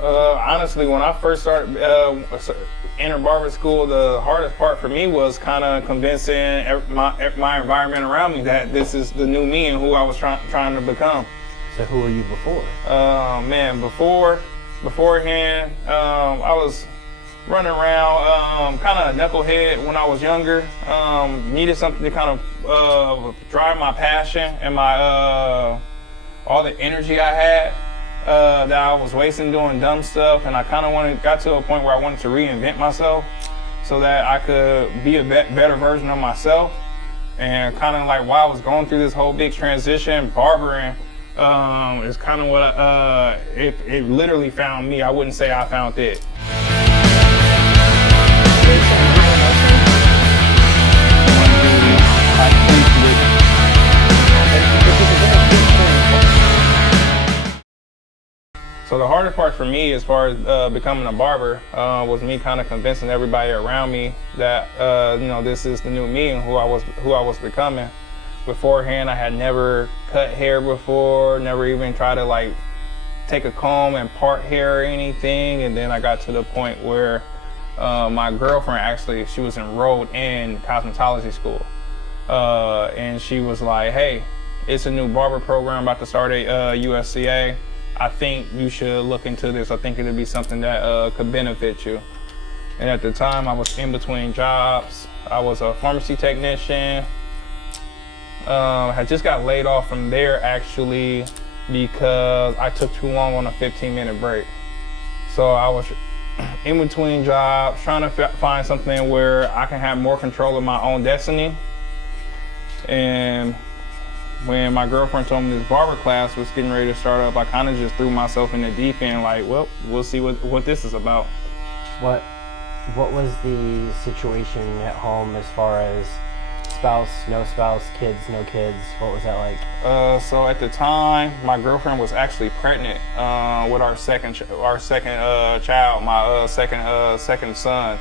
Honestly, when I first started enter barber school, the hardest part for me was kind of convincing my environment around me that this is the new me and who I was trying to become. So who were you before? Man, beforehand, I was running around, kind of knucklehead when I was younger. Needed something to kind of drive my passion and my all the energy I had that I was wasting doing dumb stuff, and I kind of got to a point where I wanted to reinvent myself so that I could be a better version of myself. And kind of like while I was going through this whole big transition, barbering is kind of what it literally found me. I wouldn't say I found it. So the hardest part for me as far as becoming a barber was me kind of convincing everybody around me that this is the new me and who I was becoming. Beforehand, I had never cut hair before, never even tried to like take a comb and part hair or anything. And then I got to the point where my girlfriend actually, she was enrolled in cosmetology school. And she was like, hey, it's a new barber program about to start at USCA. I think you should look into this. I think it'd be something that could benefit you. And at the time, I was in between jobs. I was a pharmacy technician. Had just got laid off from there actually because I took too long on a 15-minute break. So I was in between jobs, trying to find something where I can have more control of my own destiny. And when my girlfriend told me this barber class was getting ready to start up, I kind of just threw myself in the deep end, like, well, we'll see what this is about. What was the situation at home as far as spouse, no spouse, kids, no kids? What was that like? So at the time, my girlfriend was actually pregnant with our second child, my second son.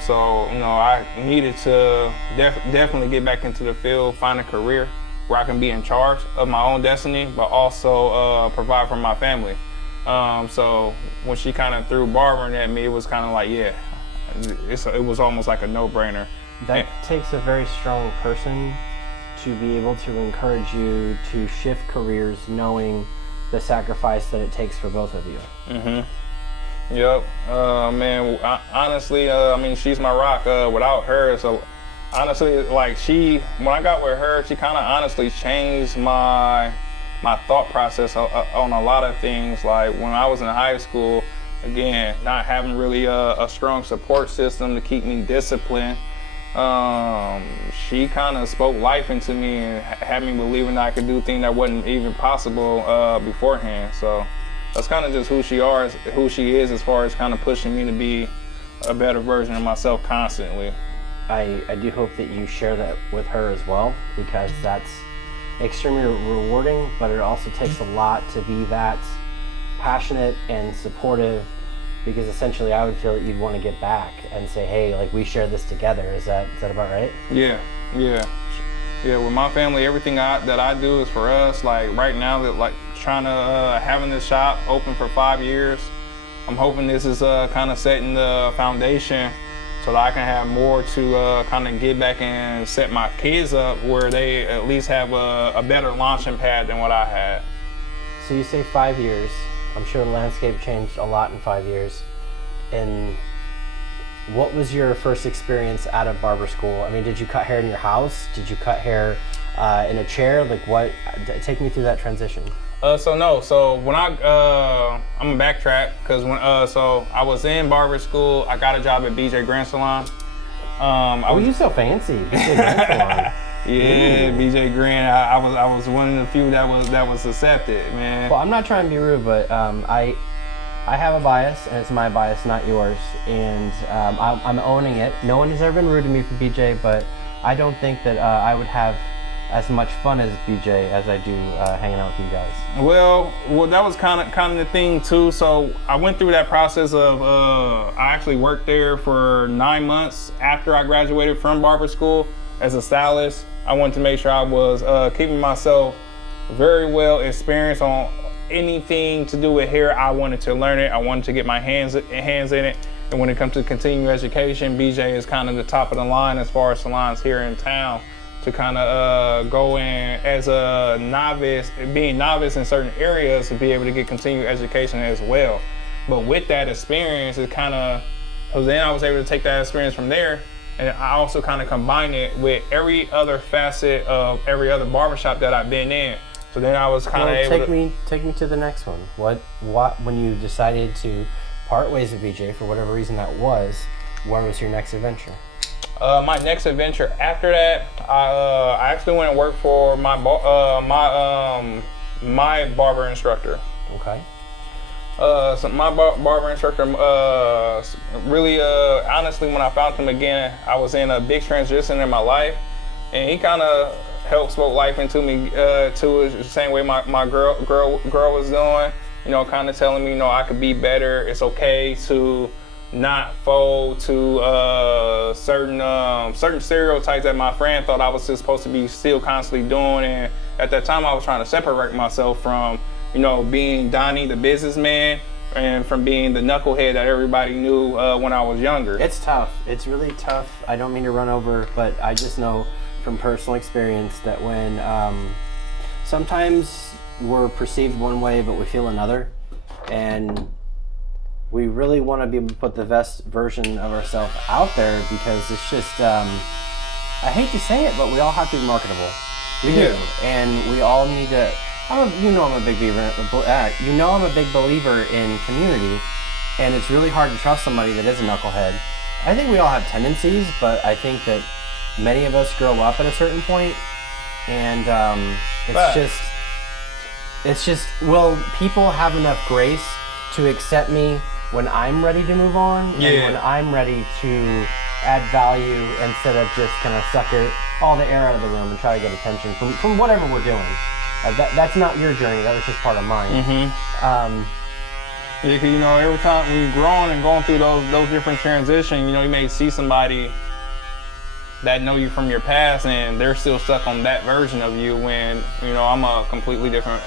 So I needed to definitely get back into the field, find a career where I can be in charge of my own destiny, but also provide for my family. So when she kind of threw barbering at me, it was kind of like, yeah, it was almost like a no-brainer. That takes a very strong person to be able to encourage you to shift careers, knowing the sacrifice that it takes for both of you. Mm-hmm. Yep. Man, honestly, I mean, she's my rock. Without her, so honestly, like when I got with her, she kind of honestly changed my thought process on a lot of things. Like when I was in high school, again, not having really a strong support system to keep me disciplined. She kind of spoke life into me and had me believing that I could do things that wasn't even possible beforehand. So that's kind of just who she is as far as kind of pushing me to be a better version of myself constantly. I do hope that you share that with her as well, because that's extremely rewarding, but it also takes a lot to be that passionate and supportive, because essentially I would feel that you'd want to get back and say, hey, like, we share this together. Is that about right? Yeah. With my family, everything that I do is for us. Like right now, that like trying to having this shop open for 5 years, I'm hoping this is kind of setting the foundation so that I can have more to kind of get back and set my kids up where they at least have a better launching pad than what I had. So you say 5 years. I'm sure the landscape changed a lot in 5 years. And what was your first experience out of barber school? I mean, did you cut hair in your house? Did you cut hair in a chair? Like what? Take me through that transition. So when I'm gonna backtrack because so I was in barber school. I got a job at BJ Grand Salon. You so fancy, BJ Grand Salon. Yeah, ooh. BJ Grand. I was one of the few that was accepted, man. Well, I'm not trying to be rude, but I have a bias, and it's my bias, not yours, and I'm owning it. No one has ever been rude to me for BJ, but I don't think that I would have as much fun as BJ as I do hanging out with you guys. Well, that was kind of the thing too. So I went through that process of I actually worked there for 9 months after I graduated from barber school as a stylist. I wanted to make sure I was keeping myself very well experienced on anything to do with hair, I wanted to learn it. I wanted to get my hands in it. And when it comes to continuing education, BJ is kind of the top of the line as far as salons here in town to kind of go in as a novice, being novice in certain areas to be able to get continued education as well. But with that experience, it kind of, then I was able to take that experience from there, and I also kind of combined it with every other facet of every other barbershop that I've been in. So then I was kind of able to take me to the next one. What when you decided to part ways with BJ for whatever reason that was, where was your next adventure? My next adventure after that, I actually went and worked for my barber instructor. Okay. So my barber instructor, really, honestly, when I found him again, I was in a big transition in my life, and he kind of helped spoke life into me, too, the same way my girl was doing, you know, kind of telling me, you know, I could be better. It's okay to not fold to certain stereotypes that my friend thought I was just supposed to be still constantly doing. And at that time, I was trying to separate myself from, you know, being Donnie the businessman and from being the knucklehead that everybody knew when I was younger. It's tough. It's really tough. I don't mean to run over, but I just know from personal experience that when sometimes we're perceived one way, but we feel another, and we really want to be able to put the best version of ourselves out there, because it's just, I hate to say it, but we all have to be marketable. We do. And we all need to, I'm a big believer in community, and it's really hard to trust somebody that is a knucklehead. I think we all have tendencies, but I think that many of us grow up at a certain point, and it's just, will people have enough grace to accept me when I'm ready to move on, and when I'm ready to add value instead of just kind of suck all the air out of the room and try to get attention from whatever we're doing. That's not your journey, that was just part of mine. Mm-hmm. Yeah, because, you know, every time we've grown and going through those different transitions, you know, you may see somebody that know you from your past and they're still stuck on that version of you when, you know, I'm a completely different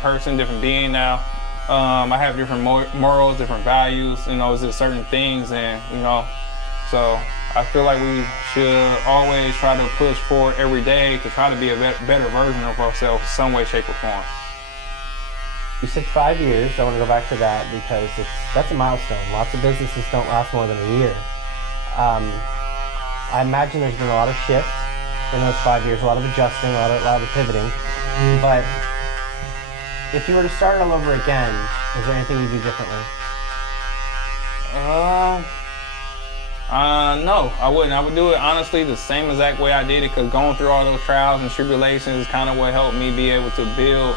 person, different being now. I have different morals, different values, you know, there's certain things, and, you know, so I feel like we should always try to push forward every day to try to be a better version of ourselves, some way, shape, or form. You said 5 years. I want to go back to that because that's a milestone. Lots of businesses don't last more than a year. I imagine there's been a lot of shifts in those 5 years, a lot of adjusting, a lot of pivoting. But if you were to start all over again, is there anything you'd do differently? No, I wouldn't. I would do it honestly the same exact way I did it, because going through all those trials and tribulations is kind of what helped me be able to build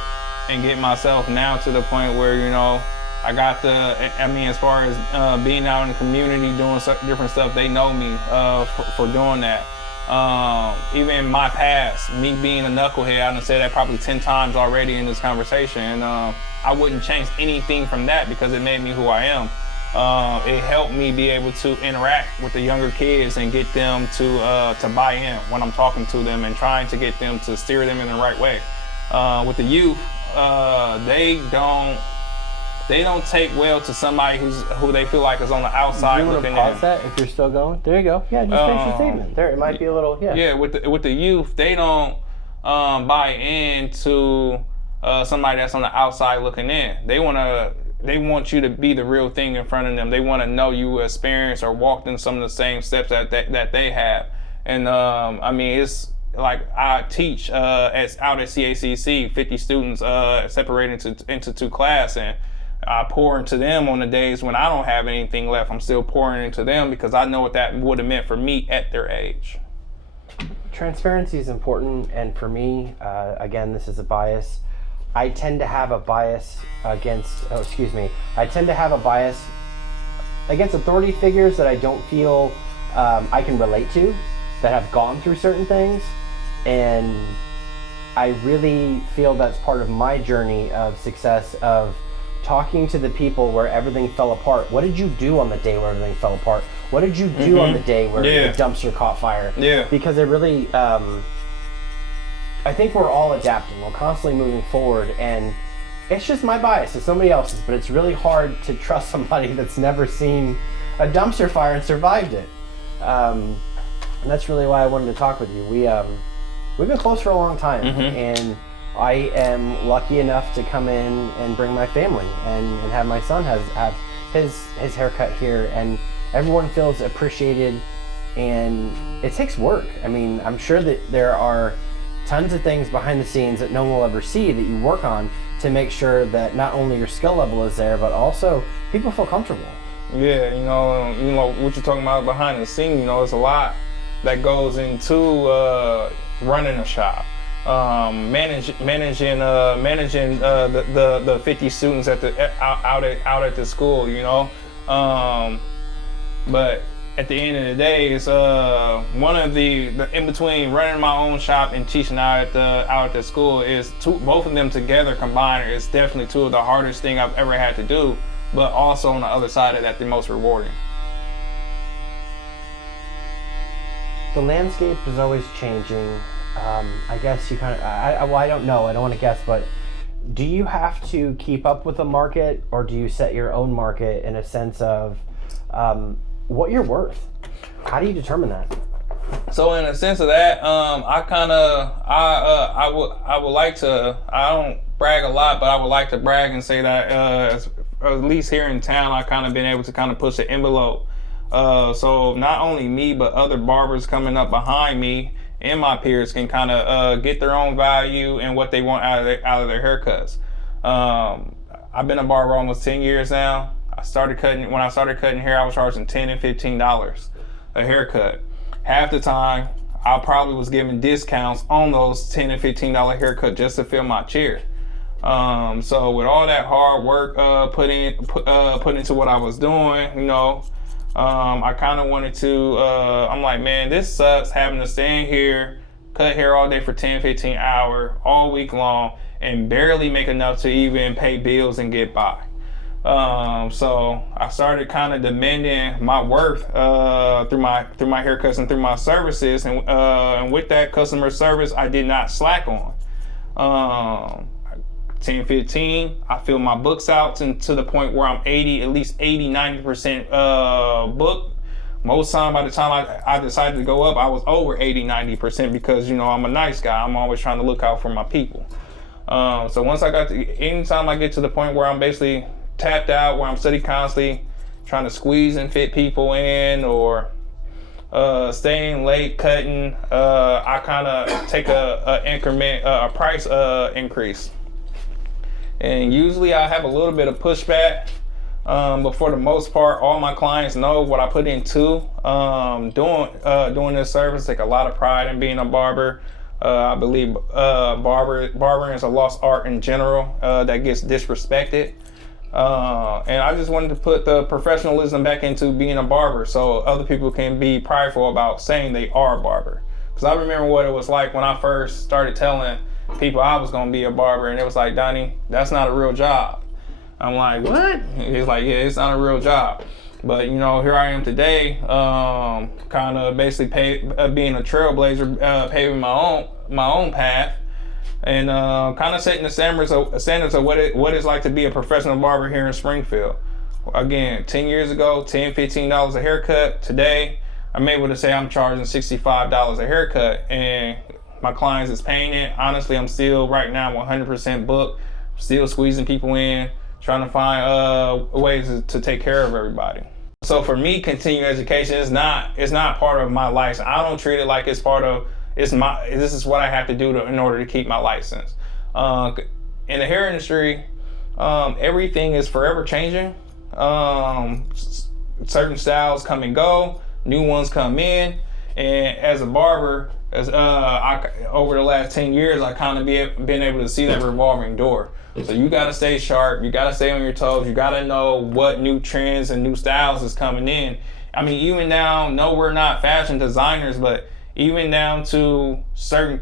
and get myself now to the point where, you know, I got as far as being out in the community, doing different stuff, they know me for doing that. Even in my past, me being a knucklehead, I done said that probably 10 times already in this conversation, and I wouldn't change anything from that because it made me who I am. It helped me be able to interact with the younger kids and get them to buy in when I'm talking to them and trying to get them to steer them in the right way. With the youth, they don't take well to somebody who they feel like is on the outside looking in. Do you want to pause that if you're still going? There you go. Yeah, just finish your statement. There, it might be a little, yeah. Yeah, with the youth, they don't buy into somebody that's on the outside looking in. They want you to be the real thing in front of them. They want to know you experienced or walked in some of the same steps that they have. And I mean, it's like I teach out at CACC, 50 students separated into two classes, and I pour into them on the days when I don't have anything left. I'm still pouring into them because I know what that would have meant for me at their age. Transparency is important, and for me, again, this is a bias. I tend to have a bias against authority figures that I don't feel I can relate to, that have gone through certain things, and I really feel that's part of my journey of success, of talking to the people where everything fell apart. What did you do on the day where everything fell apart? What did you do on the day where the dumpster caught fire? Yeah. Because it really, I think we're all adapting. We're constantly moving forward, and it's just my bias, it's somebody else's, but it's really hard to trust somebody that's never seen a dumpster fire and survived it. And that's really why I wanted to talk with you. We've been close for a long time, and I am lucky enough to come in and bring my family and have my son have his haircut here, and everyone feels appreciated, and it takes work. I mean, I'm sure that there are tons of things behind the scenes that no one will ever see that you work on to make sure that not only your skill level is there, but also people feel comfortable. Yeah, you know what you're talking about behind the scene. You know, it's a lot that goes into running a shop, managing the 50 students out at the school. You know, but at the end of the day, it's one of the in between running my own shop and teaching out at the school is both of them together combined is definitely two of the hardest thing I've ever had to do, but also on the other side of that, the most rewarding. The landscape is always changing. I guess you kind of, I don't know, I don't want to guess, but do you have to keep up with the market, or do you set your own market in a sense of what you're worth? How do you determine that? So in a sense of that, I would like to, I don't brag a lot, but I would like to brag and say that at least here in town, I kind of been able to kind of push the envelope. So not only me, but other barbers coming up behind me and my peers can kind of get their own value and what they want out of their haircuts. I've been a barber almost 10 years now. When I started cutting hair, I was charging $10 and $15 a haircut. Half the time, I probably was giving discounts on those $10 and $15 haircut just to fill my chair. So with all that hard work put into what I was doing, you know, I kind of wanted to, I'm like, man, this sucks having to stay in here, cut hair all day for 10, 15 hours, all week long, and barely make enough to even pay bills and get by. So I started kind of demanding my worth through my haircuts and through my services, and with that customer service, I did not slack on. 10, 15, I fill my books out to the point where I'm at least 80, 90% booked. Most time, by the time I decided to go up, I was over 80, 90% because, you know, I'm a nice guy. I'm always trying to look out for my people. So once anytime I get to the point where I'm basically tapped out, where I'm constantly trying to squeeze and fit people in, or staying late cutting, I kind of take a price increase. And usually I have a little bit of pushback, but for the most part, all my clients know what I put into doing this service. Take a lot of pride in being a barber. I believe barbering is a lost art in general that gets disrespected. And I just wanted to put the professionalism back into being a barber so other people can be prideful about saying they are a barber. Because I remember what it was like when I first started telling people I was gonna be a barber, and it was like, Donnie, that's not a real job. I'm like, what? He's like, yeah, it's not a real job. But you know, here I am today, kind of basically being a trailblazer, paving my own path, and kind of setting the standards of what it's like to be a professional barber here in Springfield. Again, 10 years ago, $10, $15 a haircut. Today, I'm able to say I'm charging $65 a haircut, and my clients is paying it. Honestly, I'm still right now 100% booked, still squeezing people in, trying to find ways to take care of everybody. So for me, continuing education is not part of my license. I don't treat it like it's part of this is what I have to do in order to keep my license. In the hair industry, everything is forever changing. Certain styles come and go, new ones come in, and as a barber, over the last 10 years, I kind of been able to see that revolving door. So you got to stay sharp. You got to stay on your toes. You got to know what new trends and new styles is coming in. I mean, even now, no, we're not fashion designers, but even down to certain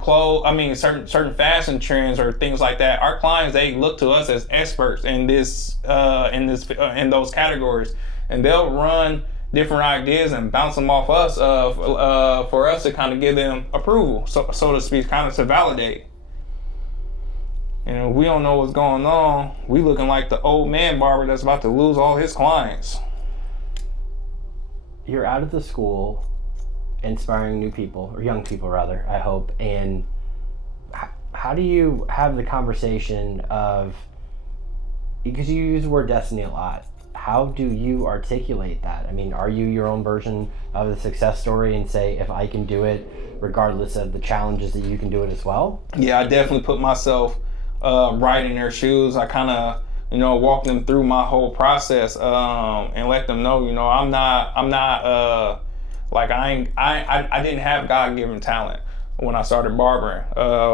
certain fashion trends or things like that, our clients, they look to us as experts in in those categories, and they'll run different ideas and bounce them off us for us to kind of give them approval, so to speak, kind of to validate. And if we don't know what's going on, we looking like the old man barber that's about to lose all his clients. You're out of the school, inspiring new people, or young people rather, I hope. And how do you have the conversation of, because you use the word destiny a lot, how do you articulate that? I mean, are you your own version of the success story and say, if I can do it, regardless of the challenges, that you can do it as well? Yeah, I definitely put myself right in their shoes. I kind of, walk them through my whole process and let them know, I'm not like I didn't have God-given talent when I started barbering.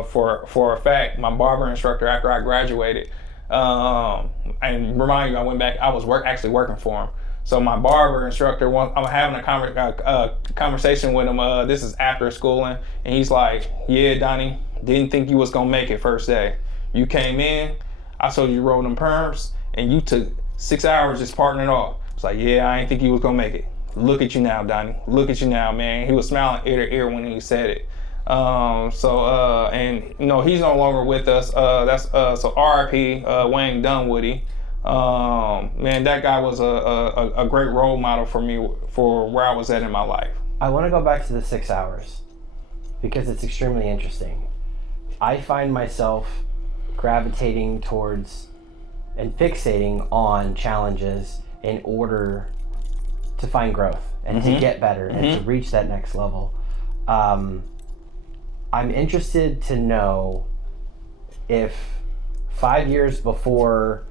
For a fact, my barber instructor after I graduated, and remind you, I went back. I was actually working for him. So my barber instructor, I'm having a conversation with him. This is after schooling, and he's like, "Yeah, Donnie, didn't think you was gonna make it first day. You came in, I saw you roll them perms, and you took 6 hours just parting it off." It's like, "Yeah, I didn't think you was gonna make it. Look at you now, Donnie. Look at you now, man." He was smiling ear to ear when he said it. And he's no longer with us. So RIP Wayne Dunwoody. Man, that guy was a great role model for me for where I was at in my life. I want to go back to the 6 hours because it's extremely interesting. I find myself gravitating towards and fixating on challenges in order to find growth and to get better and to reach that next level. I'm interested to know if 5 years before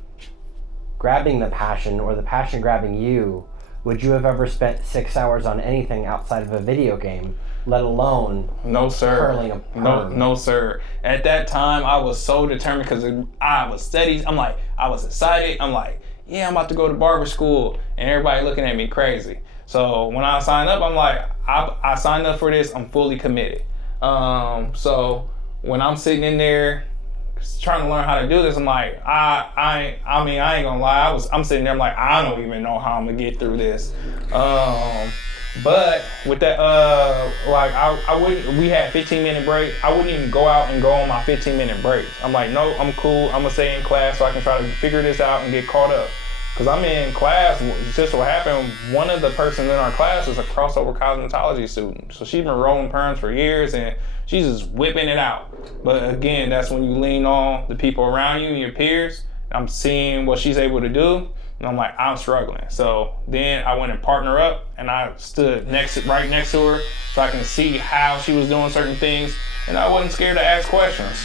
grabbing the passion or the passion grabbing you, would you have ever spent 6 hours on anything outside of a video game, let alone curling a perm? No, sir. At that time, I was so determined because I was studied. I was excited. I'm like, yeah, I'm about to go to barber school, and everybody looking at me crazy. So when I signed up, I'm like, I signed up for this. I'm fully committed. So when I'm sitting in there trying to learn how to do this, I'm like, I ain't gonna lie. I'm sitting there, I'm like, I don't even know how I'm gonna get through this. But with that, I wouldn't, we had 15-minute break. I wouldn't even go out and go on my 15-minute break. I'm like, no, I'm cool. I'm gonna stay in class so I can try to figure this out and get caught up. Cause I'm in class, just what happened, one of the persons in our class is a crossover cosmetology student. So she's been rolling perms for years and she's just whipping it out. But again, that's when you lean on the people around you and your peers. I'm seeing what she's able to do, and I'm like, I'm struggling. So then I went and partner up, and I stood right next to her so I can see how she was doing certain things, and I wasn't scared to ask questions.